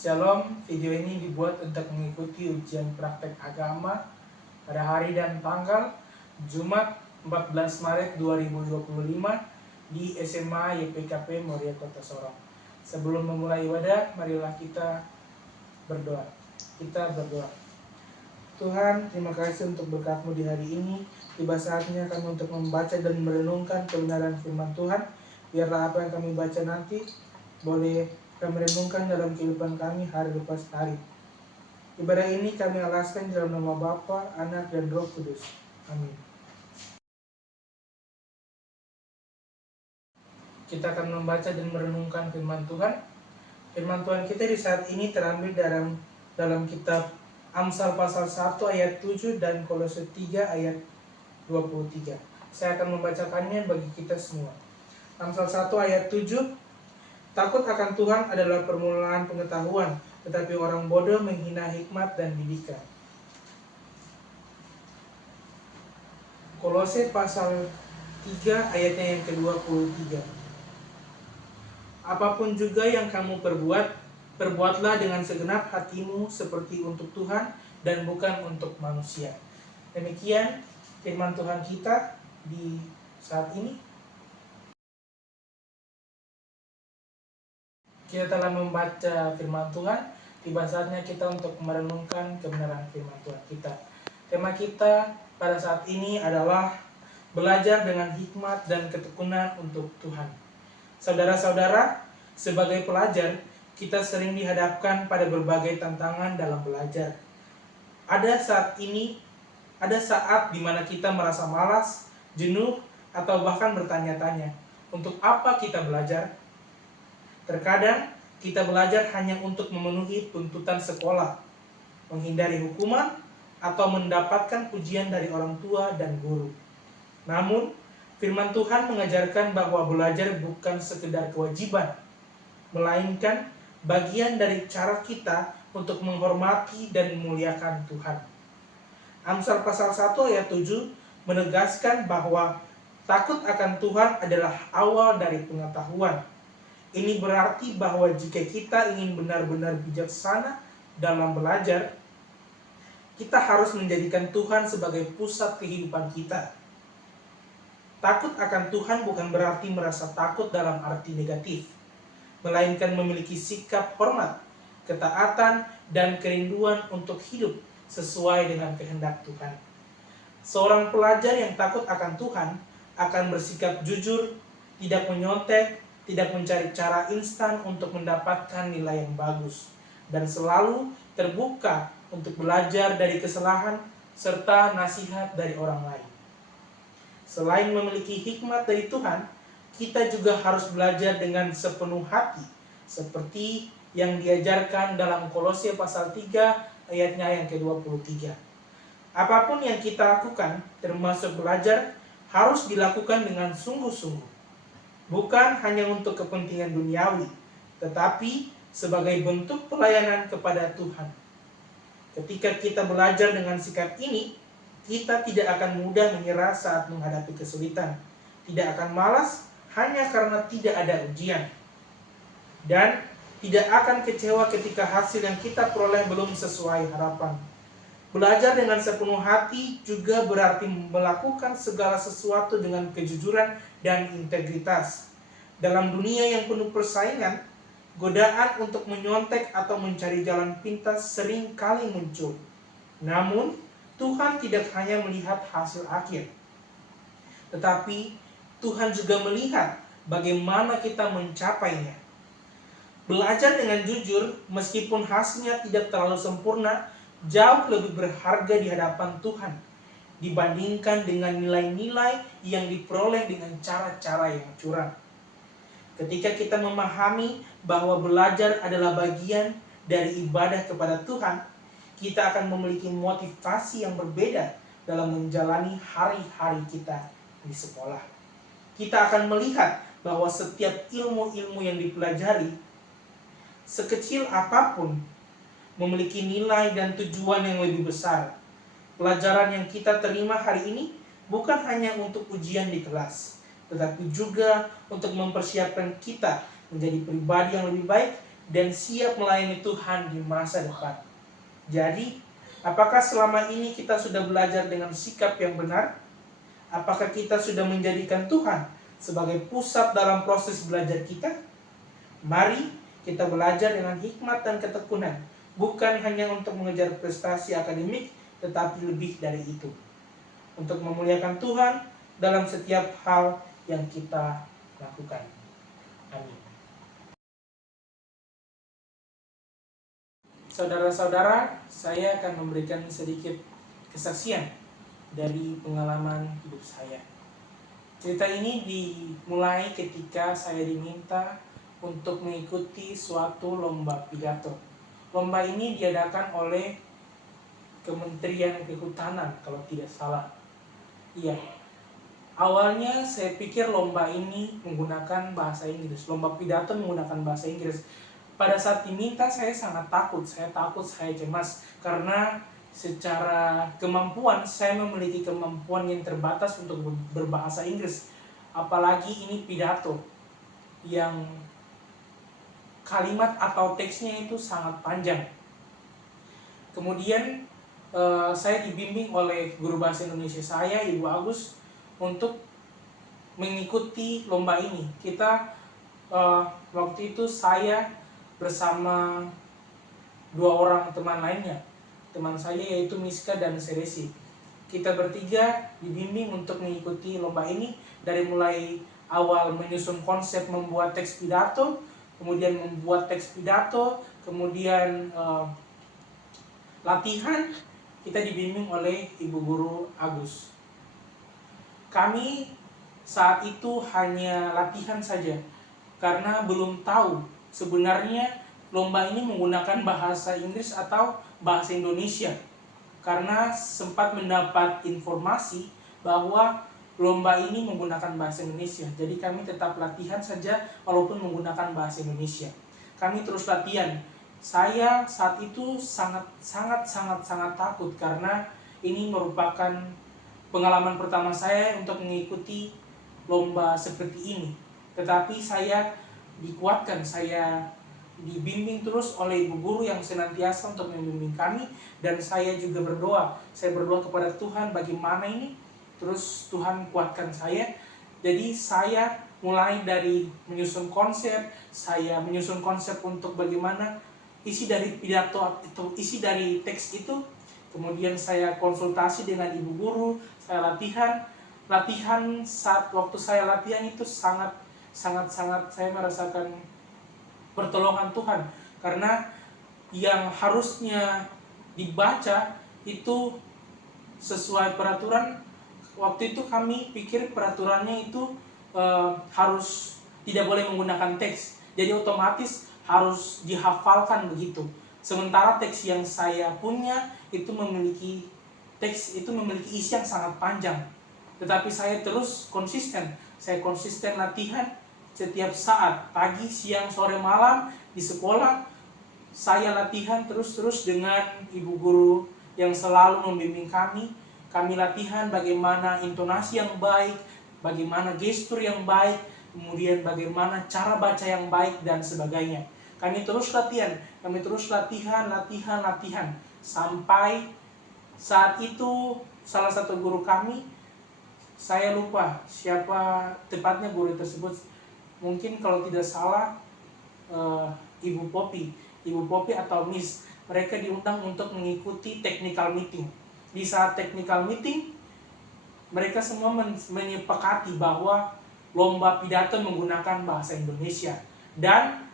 Shalom, video ini dibuat untuk mengikuti ujian praktek agama pada hari dan tanggal Jumat 14 Maret 2025 di SMA YPKP Moria Kota Sorong. Sebelum memulai ibadah, marilah kita berdoa. Tuhan, terima kasih untuk berkat-Mu di hari ini. Tiba saatnya kami untuk membaca dan merenungkan kebenaran firman Tuhan. Biarlah apa yang kami baca nanti boleh kami renungkan dalam kehidupan kami hari lepas hari. Ibadah ini kami alaskan dalam nama Bapa, Anak, dan Roh Kudus. Amin. Kita akan membaca dan merenungkan firman Tuhan. Firman Tuhan kita di saat ini terambil dalam kitab Amsal pasal 1 ayat 7 dan Kolose 3 ayat 23. Saya akan membacakannya bagi kita semua. Amsal 1 ayat 7. Takut akan Tuhan adalah permulaan pengetahuan, tetapi orang bodoh menghina hikmat dan didikan. Kolose pasal 3 ayatnya yang ke-23. Apapun juga yang kamu perbuat, perbuatlah dengan segenap hatimu seperti untuk Tuhan dan bukan untuk manusia. Demikian firman Tuhan kita di saat ini. Kita telah membaca firman Tuhan, tiba saatnya kita untuk merenungkan kebenaran firman Tuhan kita. Tema kita pada saat ini adalah belajar dengan hikmat dan ketekunan untuk Tuhan. Saudara-saudara, sebagai pelajar, kita sering dihadapkan pada berbagai tantangan dalam belajar. Ada saat di mana kita merasa malas, jenuh, atau bahkan bertanya-tanya, untuk apa kita belajar? Terkadang kita belajar hanya untuk memenuhi tuntutan sekolah, menghindari hukuman, atau mendapatkan pujian dari orang tua dan guru. Namun, firman Tuhan mengajarkan bahwa belajar bukan sekedar kewajiban, melainkan bagian dari cara kita untuk menghormati dan memuliakan Tuhan. Amsal pasal 1 ayat 7 menegaskan bahwa takut akan Tuhan adalah awal dari pengetahuan. Ini berarti bahwa jika kita ingin benar-benar bijaksana dalam belajar, kita harus menjadikan Tuhan sebagai pusat kehidupan kita. Takut akan Tuhan bukan berarti merasa takut dalam arti negatif, melainkan memiliki sikap hormat, ketaatan, dan kerinduan untuk hidup sesuai dengan kehendak Tuhan. Seorang pelajar yang takut akan Tuhan akan bersikap jujur, tidak menyontek, tidak mencari cara instan untuk mendapatkan nilai yang bagus, dan selalu terbuka untuk belajar dari kesalahan serta nasihat dari orang lain. Selain memiliki hikmat dari Tuhan, kita juga harus belajar dengan sepenuh hati, seperti yang diajarkan dalam Kolose pasal 3 ayatnya yang ke-23. Apapun yang kita lakukan, termasuk belajar, harus dilakukan dengan sungguh-sungguh. Bukan hanya untuk kepentingan duniawi, tetapi sebagai bentuk pelayanan kepada Tuhan. Ketika kita belajar dengan sikap ini, kita tidak akan mudah menyerah saat menghadapi kesulitan, tidak akan malas hanya karena tidak ada ujian, dan tidak akan kecewa ketika hasil yang kita peroleh belum sesuai harapan. Belajar dengan sepenuh hati juga berarti melakukan segala sesuatu dengan kejujuran dan integritas. Dalam dunia yang penuh persaingan, godaan untuk menyontek atau mencari jalan pintas sering kali muncul. Namun, Tuhan tidak hanya melihat hasil akhir, tetapi Tuhan juga melihat bagaimana kita mencapainya. Belajar dengan jujur, meskipun hasilnya tidak terlalu sempurna, jauh lebih berharga di hadapan Tuhan dibandingkan dengan nilai-nilai yang diperoleh dengan cara-cara yang curang. Ketika kita memahami bahwa belajar adalah bagian dari ibadah kepada Tuhan, kita akan memiliki motivasi yang berbeda dalam menjalani hari-hari kita di sekolah. Kita akan melihat bahwa setiap ilmu-ilmu yang dipelajari, sekecil apapun, memiliki nilai dan tujuan yang lebih besar. Pelajaran yang kita terima hari ini bukan hanya untuk ujian di kelas, tetapi juga untuk mempersiapkan kita menjadi pribadi yang lebih baik dan siap melayani Tuhan di masa depan. Jadi, apakah selama ini kita sudah belajar dengan sikap yang benar? Apakah kita sudah menjadikan Tuhan sebagai pusat dalam proses belajar kita? Mari kita belajar dengan hikmat dan ketekunan, bukan hanya untuk mengejar prestasi akademik, tetapi lebih dari itu, untuk memuliakan Tuhan dalam setiap hal yang kita lakukan. Amin. Saudara-saudara, saya akan memberikan sedikit kesaksian dari pengalaman hidup saya. Cerita ini dimulai ketika saya diminta untuk mengikuti suatu lomba pidato. Lomba ini diadakan oleh Kementerian Kehutanan kalau tidak salah. Iya. Awalnya saya pikir lomba ini menggunakan bahasa Inggris. Lomba pidato menggunakan bahasa Inggris. Pada saat diminta saya sangat takut. Saya cemas karena secara kemampuan saya memiliki kemampuan yang terbatas untuk berbahasa Inggris. Apalagi ini pidato yang kalimat atau teksnya itu sangat panjang. Kemudian saya dibimbing oleh guru bahasa Indonesia saya, Ibu Agus, untuk mengikuti lomba ini. Waktu itu saya bersama 2 orang teman lainnya. Teman saya yaitu Miska dan Seresi. Kita bertiga dibimbing untuk mengikuti lomba ini, dari mulai awal menyusun konsep membuat teks pidato, kemudian membuat teks pidato, kemudian latihan. Kita dibimbing oleh Ibu Guru Agus. Kami saat itu hanya latihan saja, karena belum tahu sebenarnya lomba ini menggunakan bahasa Inggris atau bahasa Indonesia. Karena sempat mendapat informasi bahwa lomba ini menggunakan bahasa Indonesia, jadi kami tetap latihan saja walaupun menggunakan bahasa Indonesia. Kami terus latihan. Saya saat itu sangat takut, karena ini merupakan pengalaman pertama saya untuk mengikuti lomba seperti ini. Tetapi saya dikuatkan, saya dibimbing terus oleh ibu guru yang senantiasa untuk membimbing kami, dan saya juga berdoa. Saya berdoa kepada Tuhan bagaimana ini, terus Tuhan kuatkan saya. Jadi saya mulai dari menyusun konsep, untuk bagaimana isi dari pidato itu, isi dari teks itu. Kemudian saya konsultasi dengan ibu guru, saya latihan. Saat waktu saya latihan itu sangat saya merasakan pertolongan Tuhan, karena yang harusnya dibaca itu sesuai peraturan. Waktu itu kami pikir peraturannya itu harus tidak boleh menggunakan teks, jadi otomatis harus dihafalkan begitu. Sementara teks yang saya punya itu memiliki isi yang sangat panjang. Tetapi saya terus konsisten. Saya konsisten latihan setiap saat, pagi, siang, sore, malam di sekolah. Saya latihan terus dengan ibu guru yang selalu membimbing kami. Kami latihan bagaimana intonasi yang baik, bagaimana gestur yang baik, kemudian bagaimana cara baca yang baik, dan sebagainya. Kami terus latihan, sampai saat itu salah satu guru kami, saya lupa siapa tepatnya guru tersebut, mungkin kalau tidak salah Ibu Popi atau Miss, mereka diundang untuk mengikuti technical meeting. Di saat technical meeting, mereka semua menyepakati bahwa lomba pidato menggunakan bahasa Indonesia, dan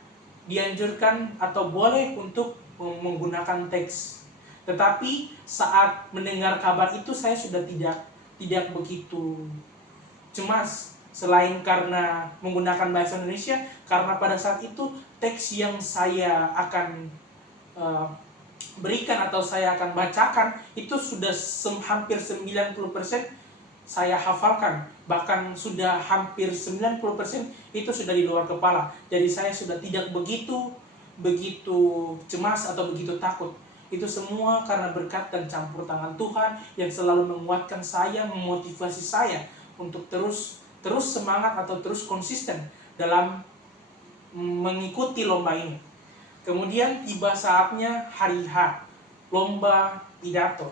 dianjurkan atau boleh untuk menggunakan teks. Tetapi saat mendengar kabar itu saya sudah tidak begitu cemas, selain karena menggunakan bahasa Indonesia, karena pada saat itu teks yang saya akan berikan atau saya akan bacakan itu sudah hampir 90% saya hafalkan, bahkan sudah hampir 90% itu sudah di luar kepala. Jadi saya sudah tidak begitu cemas atau begitu takut. Itu semua karena berkat dan campur tangan Tuhan yang selalu menguatkan saya, memotivasi saya untuk terus semangat atau terus konsisten dalam mengikuti lomba ini. Kemudian tiba saatnya hari H, lomba pidato.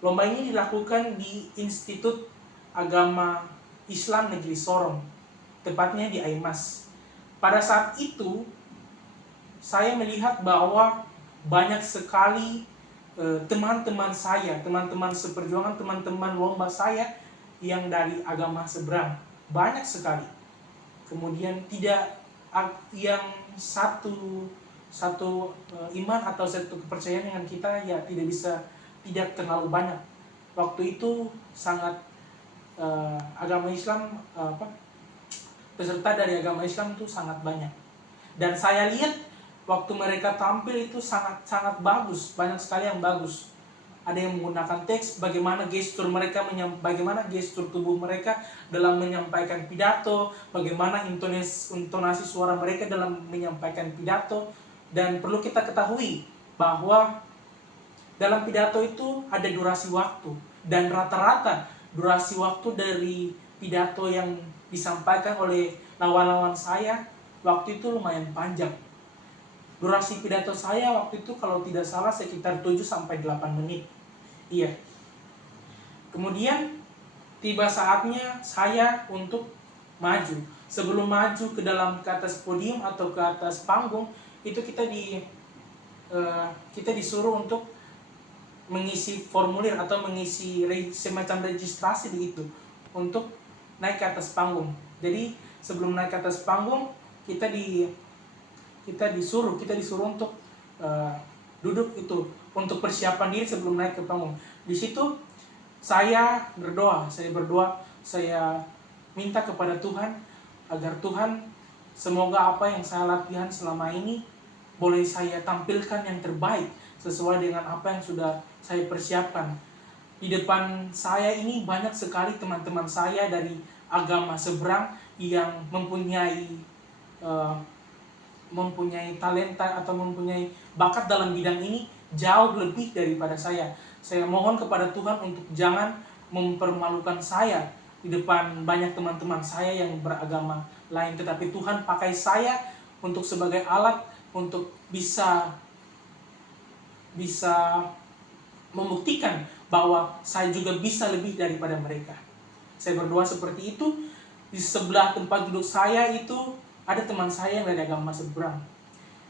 Lomba ini dilakukan di Institut Agama Islam Negeri Sorong, tepatnya di Aimas. Pada saat itu, saya melihat bahwa banyak sekali teman-teman saya, teman-teman seperjuangan, teman-teman lomba saya yang dari agama seberang. Banyak sekali. Kemudian tidak yang satu iman atau satu kepercayaan dengan kita, ya tidak terlalu banyak. Waktu itu sangat agama Islam peserta dari agama Islam itu sangat banyak. Dan saya lihat waktu mereka tampil itu sangat bagus, banyak sekali yang bagus. Ada yang menggunakan teks, bagaimana gestur mereka, bagaimana gestur tubuh mereka dalam menyampaikan pidato, bagaimana intonasi suara mereka dalam menyampaikan pidato. Dan perlu kita ketahui bahwa dalam pidato itu ada durasi waktu, dan rata-rata durasi waktu dari pidato yang disampaikan oleh lawan-lawan saya waktu itu lumayan panjang. Durasi pidato saya waktu itu kalau tidak salah sekitar 7-8 menit. Iya. Kemudian tiba saatnya saya untuk maju. Sebelum maju ke atas podium atau ke atas panggung, itu kita disuruh untuk mengisi formulir atau mengisi semacam registrasi begitu untuk naik ke atas panggung. Jadi sebelum naik ke atas panggung, kita disuruh untuk duduk itu untuk persiapan diri sebelum naik ke panggung. Di situ saya berdoa, saya minta kepada Tuhan agar Tuhan semoga apa yang saya latihan selama ini boleh saya tampilkan yang terbaik sesuai dengan apa yang sudah saya persiapkan. Di depan saya ini banyak sekali teman-teman saya dari agama seberang yang mempunyai talenta atau mempunyai bakat dalam bidang ini jauh lebih daripada saya. Saya mohon kepada Tuhan untuk jangan mempermalukan saya di depan banyak teman-teman saya yang beragama lain, tetapi Tuhan pakai saya untuk sebagai alat untuk bisa membuktikan bahwa saya juga bisa lebih daripada mereka. Saya berdoa seperti itu. Di sebelah tempat duduk saya itu ada teman saya yang dari agama seberang.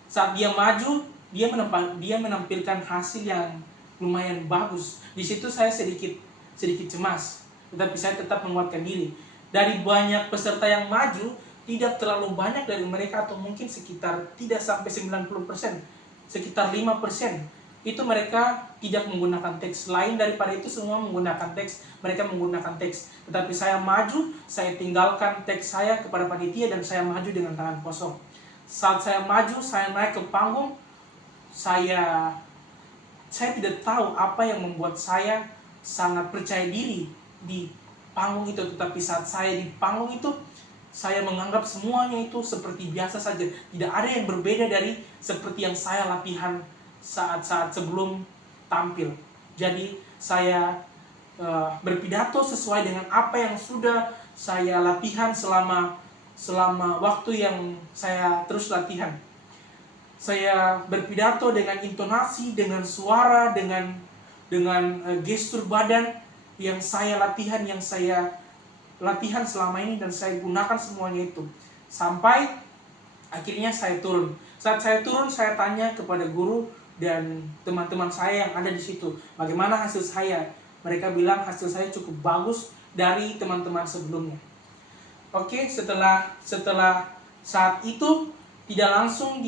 Saat dia maju, dia menampilkan hasil yang lumayan bagus. Di situ saya sedikit cemas, tetapi saya tetap menguatkan diri. Dari banyak peserta yang maju, tidak terlalu banyak dari mereka, atau mungkin sekitar tidak sampai 90%, sekitar 5%. Itu mereka tidak menggunakan teks. Lain daripada itu semua menggunakan teks. Mereka menggunakan teks. Tetapi saya maju, saya tinggalkan teks saya kepada panitia dan saya maju dengan tangan kosong. Saat saya maju, saya naik ke panggung, saya tidak tahu apa yang membuat saya sangat percaya diri di panggung itu. Tetapi saat saya di panggung itu, saya menganggap semuanya itu seperti biasa saja. Tidak ada yang berbeda dari seperti yang saya latihan saat-saat sebelum tampil. Jadi saya berpidato sesuai dengan apa yang sudah saya latihan selama waktu yang saya terus latihan. Saya berpidato dengan intonasi, dengan suara, dengan gestur badan yang saya latihan selama ini, dan saya gunakan semuanya itu sampai akhirnya saya turun. Saat saya turun, saya tanya kepada guru dan teman-teman saya yang ada di situ, bagaimana hasil saya? Mereka bilang hasil saya cukup bagus dari teman-teman sebelumnya. Oke, setelah saat itu tidak langsung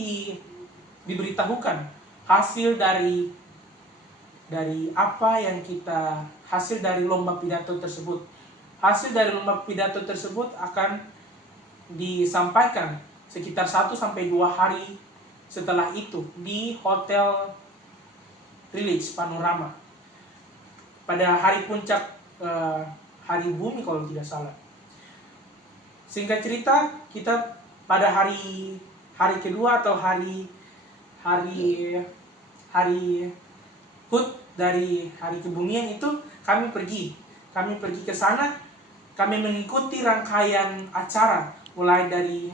diberitahukan hasil dari apa yang hasil dari lomba pidato tersebut. Hasil dari lomba pidato tersebut akan disampaikan sekitar 1-2 hari setelah itu di Hotel Village Panorama pada hari puncak hari bumi kalau tidak salah. Singkat cerita, kita pada hari kedua atau hari HUT dari hari kebumian itu kami pergi ke sana. Kami mengikuti rangkaian acara mulai dari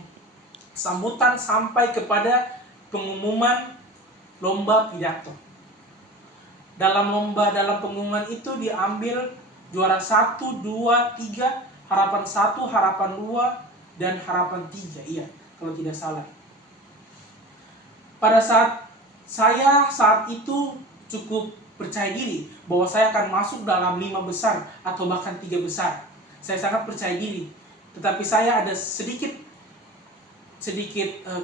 sambutan sampai kepada pengumuman lomba pidato. Dalam pengumuman itu diambil juara 1, 2, 3, harapan 1, harapan 2, dan harapan 3. Iya, kalau tidak salah. Pada saat itu cukup percaya diri bahwa saya akan masuk dalam 5 besar atau bahkan 3 besar. Saya sangat percaya diri. Tetapi saya ada sedikit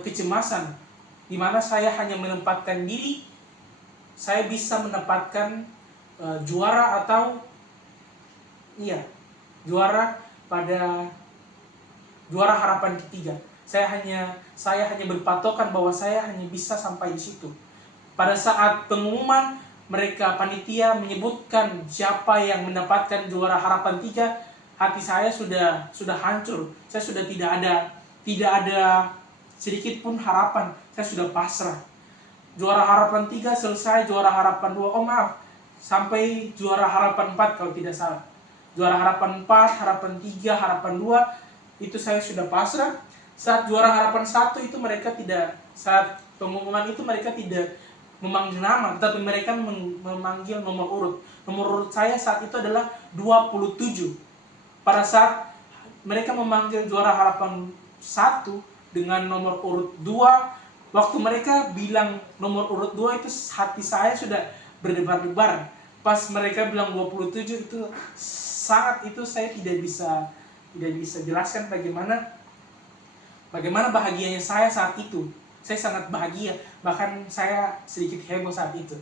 kecemasan di mana saya hanya menempatkan diri saya bisa mendapatkan juara atau juara pada juara harapan ketiga. Saya hanya berpatokan bahwa saya hanya bisa sampai di situ. Pada saat pengumuman mereka panitia menyebutkan siapa yang mendapatkan juara harapan 3, hati saya sudah hancur. Saya sudah tidak ada sedikit pun harapan. Saya sudah pasrah. Juara harapan 3 selesai, juara harapan 2, sampai juara harapan 4 kalau tidak salah. Juara harapan 4, harapan 3, harapan 2, itu saya sudah pasrah. Saat juara harapan 1 itu saat pengumuman itu mereka tidak memanggil nama, tetapi mereka memanggil nomor urut. Nomor urut saya saat itu adalah 27. Pada saat mereka memanggil juara harapan 1 dengan nomor urut 2, waktu mereka bilang nomor urut 2 itu hati saya sudah berdebar-debar. Pas mereka bilang 27 itu saya tidak bisa jelaskan bagaimana bahagianya saya saat itu. Saya sangat bahagia, bahkan saya sedikit heboh saat itu.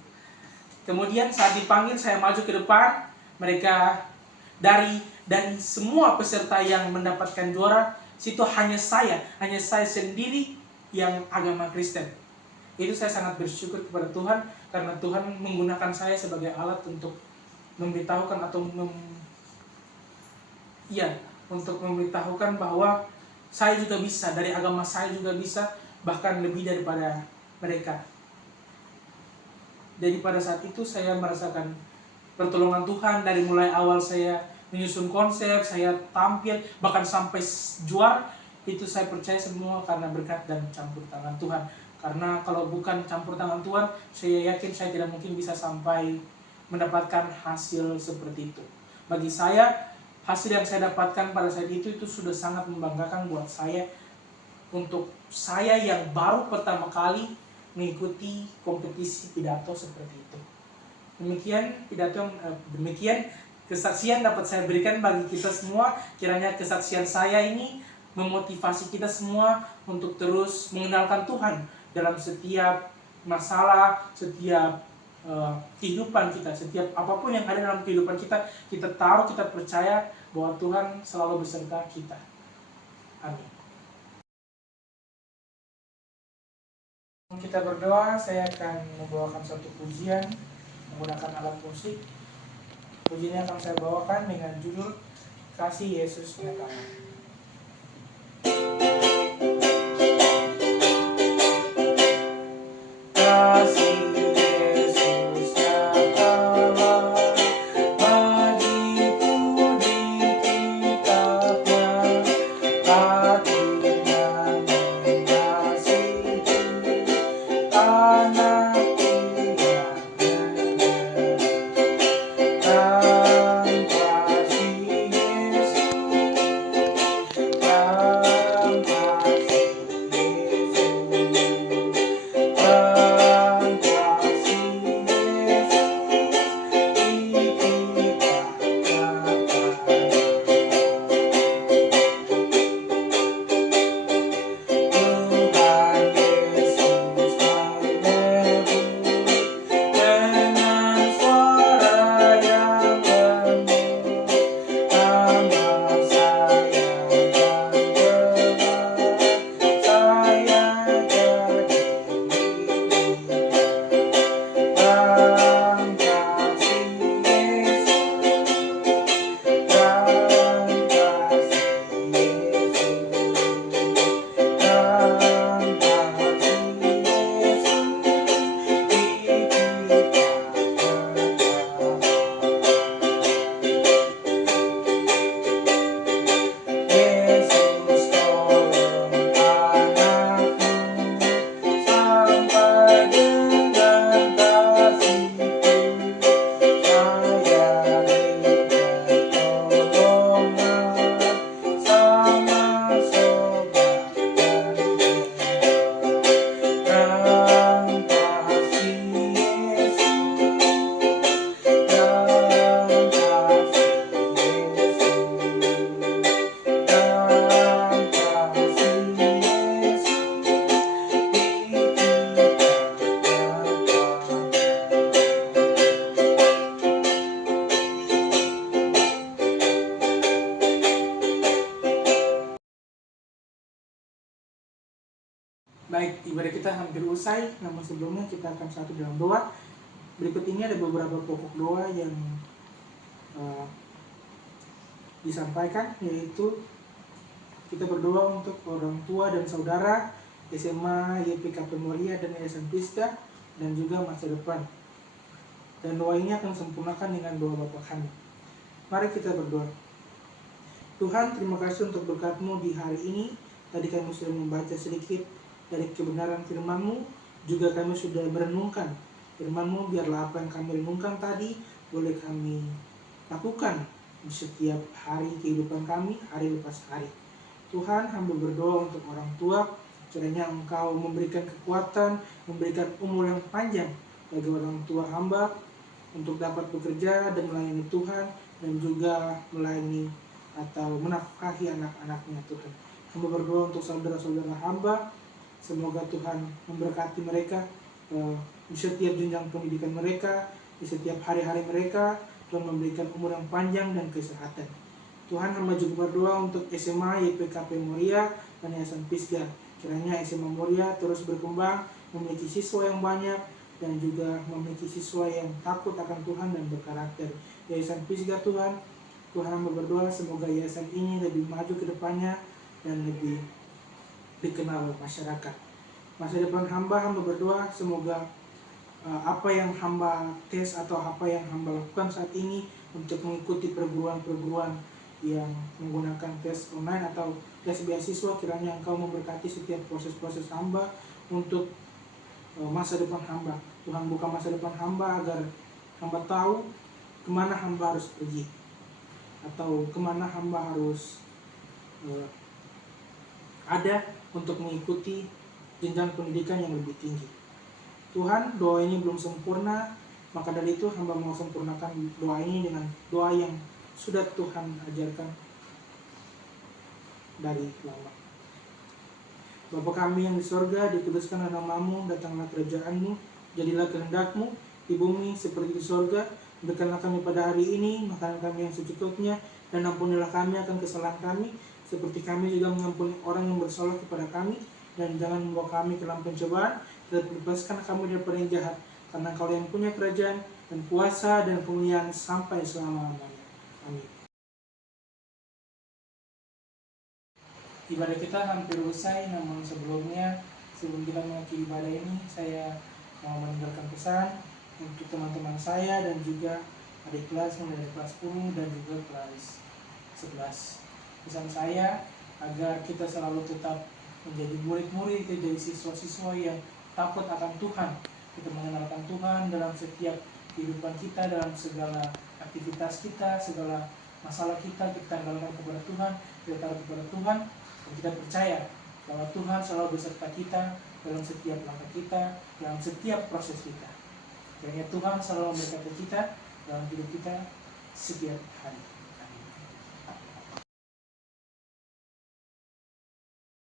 Kemudian saat dipanggil saya maju ke depan, mereka dari semua peserta yang mendapatkan juara, situ hanya saya sendiri yang agama Kristen. Itu saya sangat bersyukur kepada Tuhan karena Tuhan menggunakan saya sebagai alat untuk memberitahukan untuk memberitahukan bahwa saya juga bisa, dari agama saya juga bisa, bahkan lebih daripada mereka. Jadi pada saat itu saya merasakan pertolongan Tuhan dari mulai awal saya menyusun konsep, saya tampil, bahkan sampai juara. Itu saya percaya semua karena berkat dan campur tangan Tuhan. Karena kalau bukan campur tangan Tuhan, saya yakin saya tidak mungkin bisa sampai mendapatkan hasil seperti itu. Bagi saya, hasil yang saya dapatkan pada saat itu sudah sangat membanggakan buat saya. Untuk saya yang baru pertama kali mengikuti kompetisi pidato seperti itu. Demikian kesaksian dapat saya berikan bagi kita semua. Kiranya kesaksian saya ini memotivasi kita semua untuk terus mengenalkan Tuhan dalam setiap masalah, setiap kehidupan kita, setiap apapun yang ada dalam kehidupan kita, kita taruh, kita percaya bahwa Tuhan selalu beserta kita. Amin. Kita berdoa, saya akan membawakan satu pujian menggunakan alat musik. Pujian yang akan saya bawakan dengan judul Kasih Yesus Nyata. Baik, ibadah kita hampir usai, namun sebelumnya kita akan satu dalam doa. Berikut ini ada beberapa pokok doa yang disampaikan, yaitu kita berdoa untuk orang tua dan saudara SMA YPKP Moria dan Yayasan Pisca dan juga masa depan. Dan doa ini akan sempurnakan dengan doa Bapa kami. Mari kita berdoa. Tuhan, terima kasih untuk berkat-Mu di hari ini. Tadi kami sudah membaca sedikit dari kebenaran firman-Mu, juga kami sudah merenungkan firman-Mu. Biarlah apa yang kami renungkan tadi boleh kami lakukan di setiap hari kehidupan kami, hari lepas hari. Tuhan, hamba berdoa untuk orang tua, kiranya Engkau memberikan kekuatan, memberikan umur yang panjang bagi orang tua hamba untuk dapat bekerja dan melayani Tuhan, dan juga melayani atau menafkahi anak-anaknya Tuhan. Hamba berdoa untuk saudara-saudara hamba, semoga Tuhan memberkati mereka di setiap jenjang pendidikan mereka, di setiap hari-hari mereka. Tuhan memberikan umur yang panjang dan kesehatan. Tuhan, hamba juga berdoa untuk SMA YPKP Moria dan Yayasan Pisca. Kiranya SMA Moria terus berkembang, memiliki siswa yang banyak, dan juga memiliki siswa yang takut akan Tuhan dan berkarakter. Yayasan Pisca Tuhan hamba berdoa semoga yayasan ini lebih maju ke depannya dan lebih dikenal oleh masyarakat. Masa depan hamba berdoa semoga apa yang hamba tes atau apa yang hamba lakukan saat ini untuk mengikuti perguruan-perguruan yang menggunakan tes online atau tes beasiswa, kiranya Engkau memberkati setiap proses-proses hamba untuk masa depan hamba. Tuhan, buka masa depan hamba agar hamba tahu kemana hamba harus pergi atau kemana hamba harus ada untuk mengikuti jenjang pendidikan yang lebih tinggi. Tuhan, doa ini belum sempurna, maka dari itu hamba mau sempurnakan doa ini dengan doa yang sudah Tuhan ajarkan dari lama. Bapa kami yang di sorga, dikuduskanlah nama-Mu, datanglah kerajaan-Mu, jadilah kehendak-Mu di bumi seperti di sorga. Berikanlah kami pada hari ini makanan kami yang secukupnya, dan ampunilah kami akan kesalahan kami, seperti kami juga mengampuni orang yang bersalah kepada kami. Dan jangan membawa kami ke dalam pencobaan, tetapi bebaskan kami daripada yang jahat, karena Engkau yang punya kerajaan dan kuasa dan kemuliaan sampai selama-lamanya. Amin. Ibadah kita hampir usai, namun sebelum kita mengakhiri ibadah ini, saya mau meninggalkan pesan untuk teman-teman saya dan juga adik kelas mulai dari kelas 10 dan juga kelas 11. Pesan saya agar kita selalu tetap menjadi murid-murid, jadi siswa-siswa yang takut akan Tuhan. Kita mengenalkan Tuhan dalam setiap kehidupan kita, dalam segala aktivitas kita, segala masalah kita tanggalkan kepada Tuhan, kita taruh kepada Tuhan, dan kita percaya bahwa Tuhan selalu beserta kita dalam setiap langkah kita, dalam setiap proses kita. Kiranya Tuhan selalu memberkati kita dalam hidup kita setiap hari.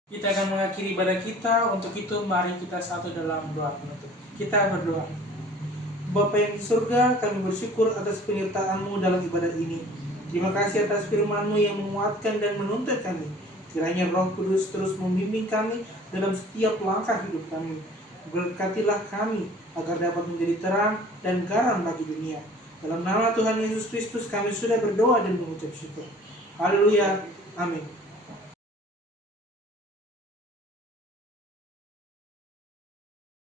Kita akan mengakhiri ibadah kita. Untuk itu mari kita satu dalam doa penutup. Kita berdoa. Bapa yang di surga, kami bersyukur atas penyertaan-Mu dalam ibadah ini. Terima kasih atas firman-Mu yang menguatkan dan menuntun kami. Kiranya Roh Kudus terus membimbing kami dalam setiap langkah hidup kami. Berkatilah kami agar dapat menjadi terang dan garam bagi dunia. Dalam nama Tuhan Yesus Kristus kami sudah berdoa dan mengucap syukur. Haleluya. Amin.